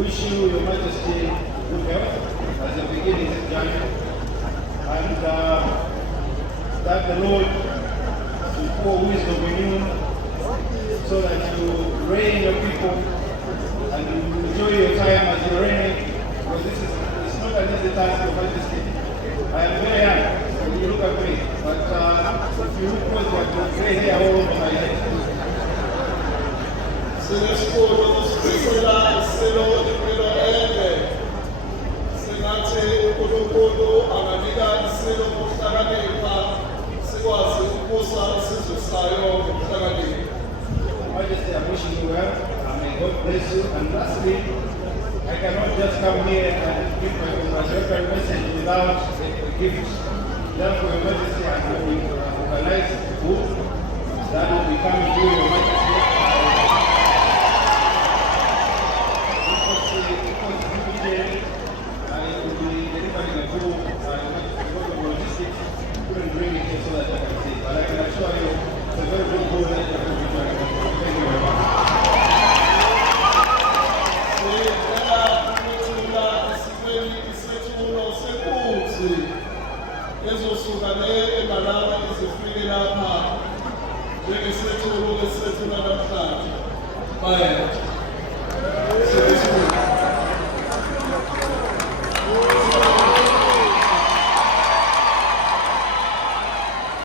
wish you, Your Majesty, good health as you begin this journey, and that the Lord will pour wisdom in you so that you reign your people and you enjoy your time as you're reigning, because it's not an easy task, Your Majesty. I am very young, when you look at me, but if you look close, you have gray hair all over my head. Sinesikhulu sisela isilo impilo ende singathi uNkulunkulu anganika isilo ngokuhlakanipha sikwazi ukubusa isizwe sayo ngokuhlakanipha. Majesty, I'm wishing you well, and may God bless you. And lastly, I cannot just come here and give my congratulatory message without a gift. Therefore, Your Majesty, I will organize food that will be coming to Your Majesty.